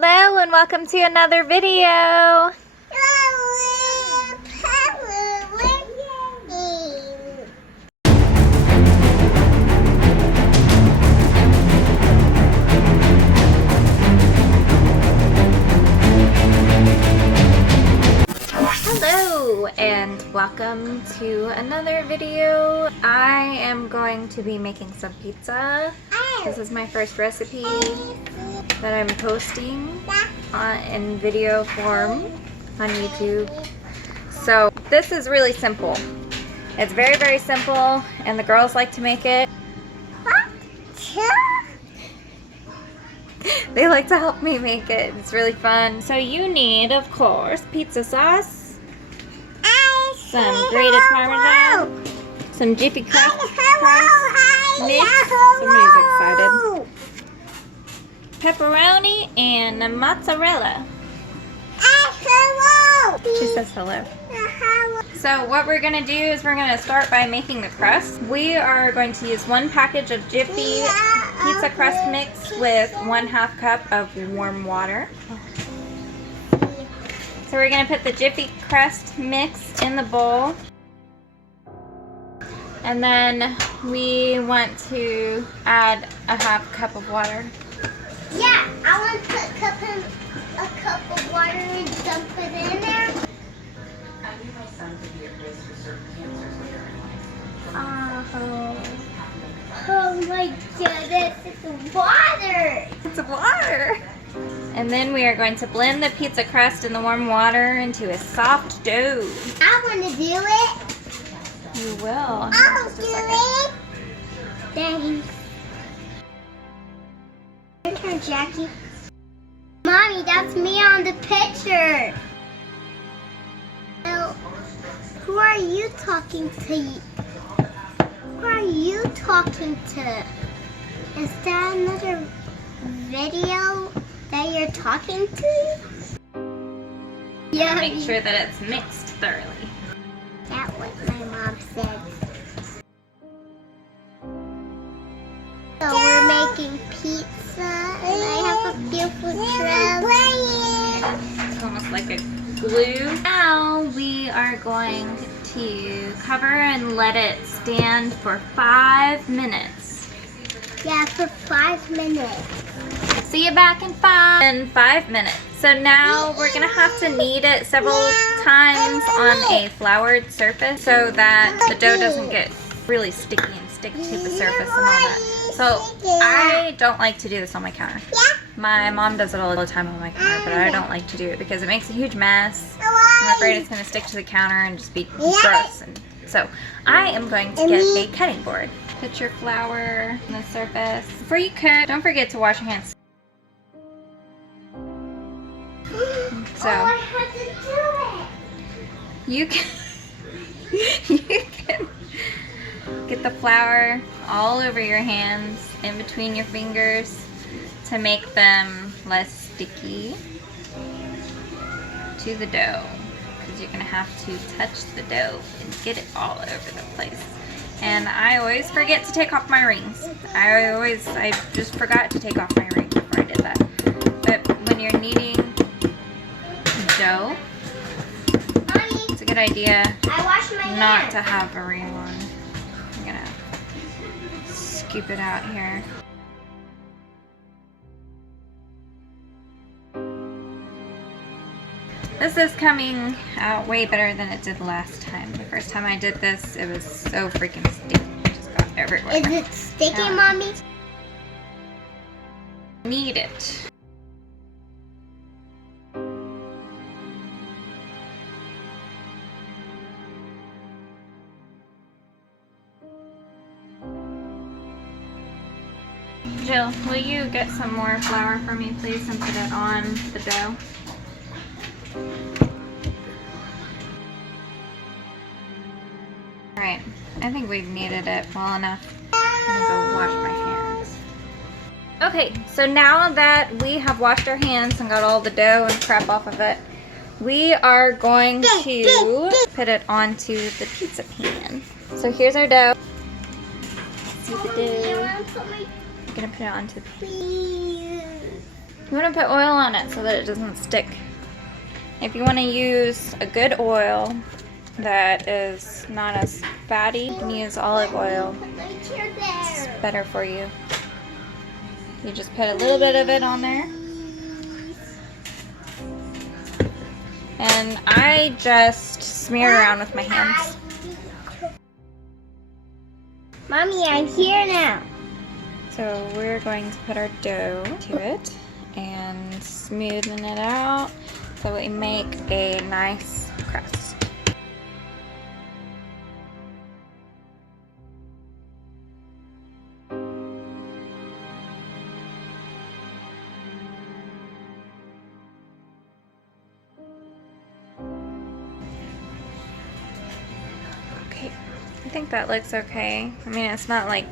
Hello and welcome to another video. Hello and welcome to another video. I am going to be making some pizza. This is my first recipe that I'm posting in video form on YouTube. So this is really simple. It's very, very simple and the girls like to make it. They like to help me make it. It's really fun. So you need, of course, pizza sauce, some grated Parmesan, some Jiffy Crust mix. Somebody's excited. Pepperoni and mozzarella. She says hello. So what we're going to do is we're going to start by making the crust. We are going to use 1 package of Jiffy pizza crust mix with 1/2 cup of warm water. So we're going to put the Jiffy crust mix in the bowl. And then we want to add 1/2 cup of water. Yeah, I want to put a cup of water and dump it in there. I knew my son could be at risk for certain cancers later in life. Oh my goodness, it's water! It's water! And then we are going to blend the pizza crust in the warm water into a soft dough. I want to do it. You will. I'll do it. Thanks. Your turn, Jackie. Mommy, that's me on the picture. So, who are you talking to? Who are you talking to? Is that another video that you're talking to? Yeah. Make sure that it's mixed thoroughly. That's what my mom said. So we're making pizza, and I have a beautiful dress. It's almost like a glue. Now we are going to cover and let it stand for 5 minutes. Yeah, for 5 minutes. See you back in 5 minutes. So now we're gonna have to knead it several times on a floured surface so that the dough doesn't get really sticky and stick to the surface and all that. So I don't like to do this on my counter. My mom does it all the time on my counter, but I don't like to do it because it makes a huge mess. I'm afraid it's gonna stick to the counter and just be gross. And so I am going to get a cutting board. Put your flour on the surface. Before you cook, don't forget to wash your hands. So I had to do you can get the flour all over your hands, in between your fingers, to make them less sticky to the dough, because you're gonna have to touch the dough and get it all over the place. And I always forget to take off my rings. I just forgot to take off my rings before I did that. But when you're kneading dough, it's a good idea not to have a ring on. I'm gonna scoop it out here. This is coming out way better than it did last time. The first time I did this, it was so freaking sticky. It just got everywhere. it. Is it sticky, Mommy? Knead it. Jill, will you get some more flour for me, please, and put it on the dough? Alright, I think we've kneaded it well enough. I'm gonna go wash my hands. Okay, so now that we have washed our hands and got all the dough and crap off of it, we are going to put it onto the pizza pan. So here's our dough. See the dough. I'm gonna put it onto the pan. You want to put oil on it so that it doesn't stick. If you want to use a good oil that is not as fatty, you can use olive oil. It's better for you. You just put a little bit of it on there. And I just smear it around with my hands. Mommy, I'm here now. So we're going to put our dough to it and smoothen it out so we make a nice crust. Okay, I think that looks okay. I mean, it's not like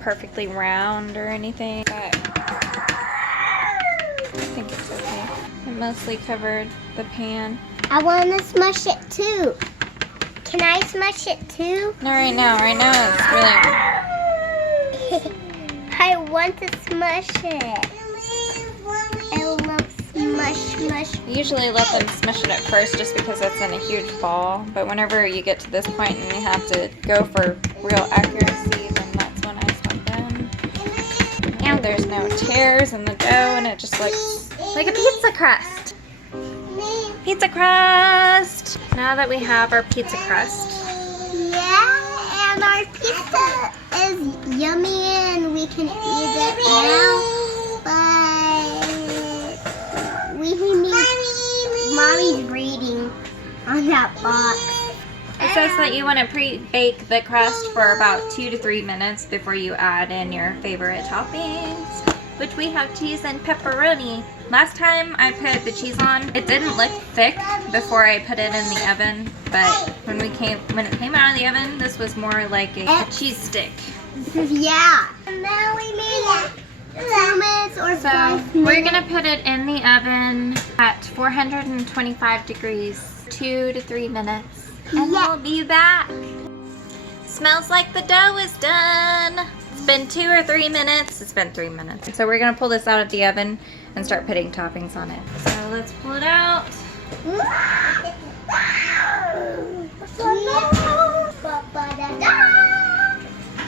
perfectly round or anything, but I think it's okay. It mostly covered the pan. I want to smush it too. Can I smush it too? Not right now. Right now it's really... I want to smush it. I love smush. I usually let them smush it at first just because it's in a huge ball, but whenever you get to this point and you have to go for real accuracy, then that's when I stop them. And there's no tears in the dough and it just looks like a pizza crust. Pizza crust! Now that we have our pizza crust, Yeah, and our pizza is yummy and we can eat it now. But we need Mommy's reading on that box. it says that you want to pre-bake the crust for about 2 to 3 minutes before you add in your favorite toppings, which we have cheese and pepperoni. Last time I put the cheese on, it didn't look thick before I put it in the oven, but when it came out of the oven, this was more like a cheese stick. Yeah. And now we made it 2 minutes or So 5 minutes. we're gonna put it in the oven at 425 degrees, 2 to 3 minutes, and we'll be back. Smells like the dough is done. It's been 2 or 3 minutes. It's been 3 minutes. So we're gonna pull this out of the oven and start putting toppings on it. So let's pull it out.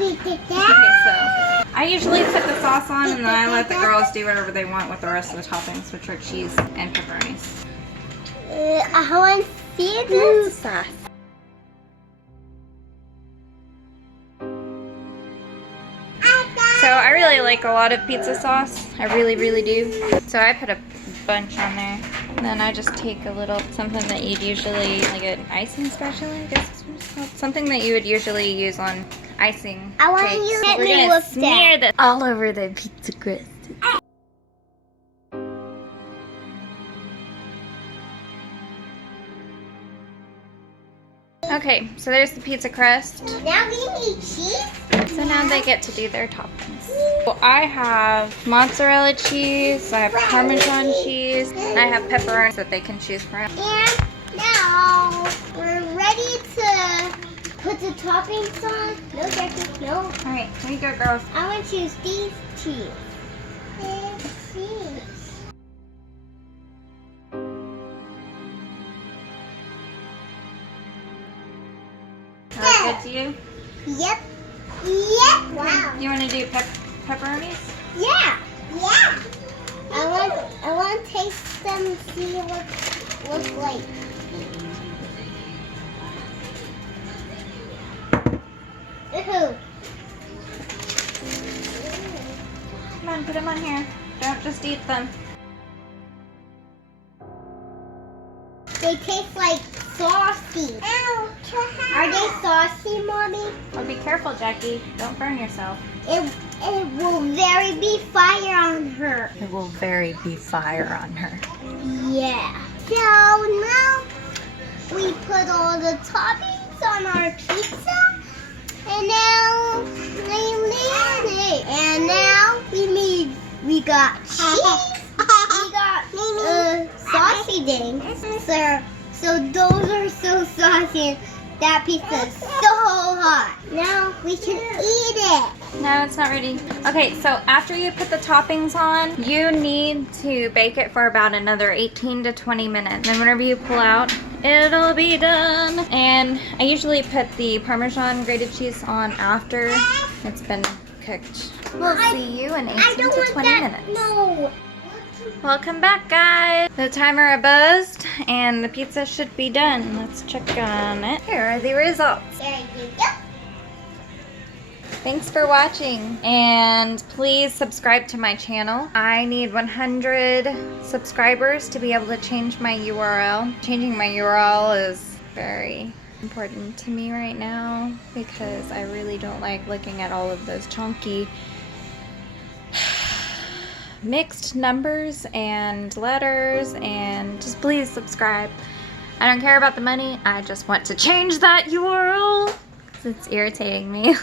Okay, so I usually put the sauce on and then I let the girls do whatever they want with the rest of the toppings, which are cheese and pepperonis. I want to see this. Sauce. So I really like a lot of pizza sauce. I really, really do. So I put a bunch on there. And then I just take a little something that you'd usually, like an icing spatula, I guess is what it's called. Something that you would usually use on icing. I want cakes. you to We're let me gonna look smear down. this all over the pizza crust. Okay, so there's the pizza crust. Now we need cheese. So now they get to do their toppings. So I have mozzarella cheese, I have Parmesan cheese, and I have pepperonis that they can choose from. And now we're ready to put the toppings on. No, Jackie, no. Alright, here you go, girls. I want to choose these cheese. This cheese. Sounds good to you? Yep. Yep. Wow. You want to do pepperonis? Yeah. Yeah. I want to taste them and see what looks like. Ooh. Come on, put them on here. Don't just eat them. They taste like saucy. Are they saucy, Mommy? Well, be careful, Jackie. Don't burn yourself. It will very be fire on her. It will very be fire on her. Yeah. So now we put all the toppings on our pizza. And now we got cheese. We got saucy things. So those are so saucy. That pizza is so hot. Now we can eat it. No, it's not ready. Okay, so after you put the toppings on, you need to bake it for about another 18 to 20 minutes. Then whenever you pull out, it'll be done. And I usually put the Parmesan grated cheese on after it's been cooked. We'll see you in 18 to 20 minutes. No. Welcome back, guys. The timer buzzed and the pizza should be done. Let's check on it. Here are the results. There you go. Thanks for watching, and please subscribe to my channel. I need 100 subscribers to be able to change my URL. Changing my URL is very important to me right now because I really don't like looking at all of those chunky mixed numbers and letters, and just please subscribe. I don't care about the money, I just want to change that URL because it's irritating me.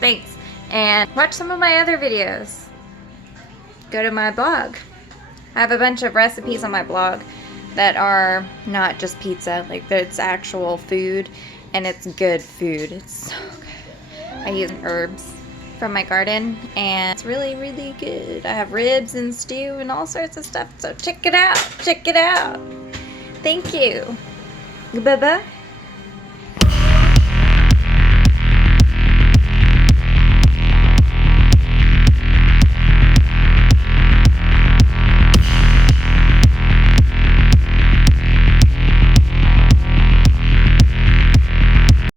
Thanks, and watch some of my other videos. Go to my blog. I have a bunch of recipes on my blog that are not just pizza, like it's actual food, and it's good food. It's so good. I use herbs from my garden, and it's really, really good. I have ribs and stew and all sorts of stuff, so check it out. Check it out. Thank you. Bye-bye.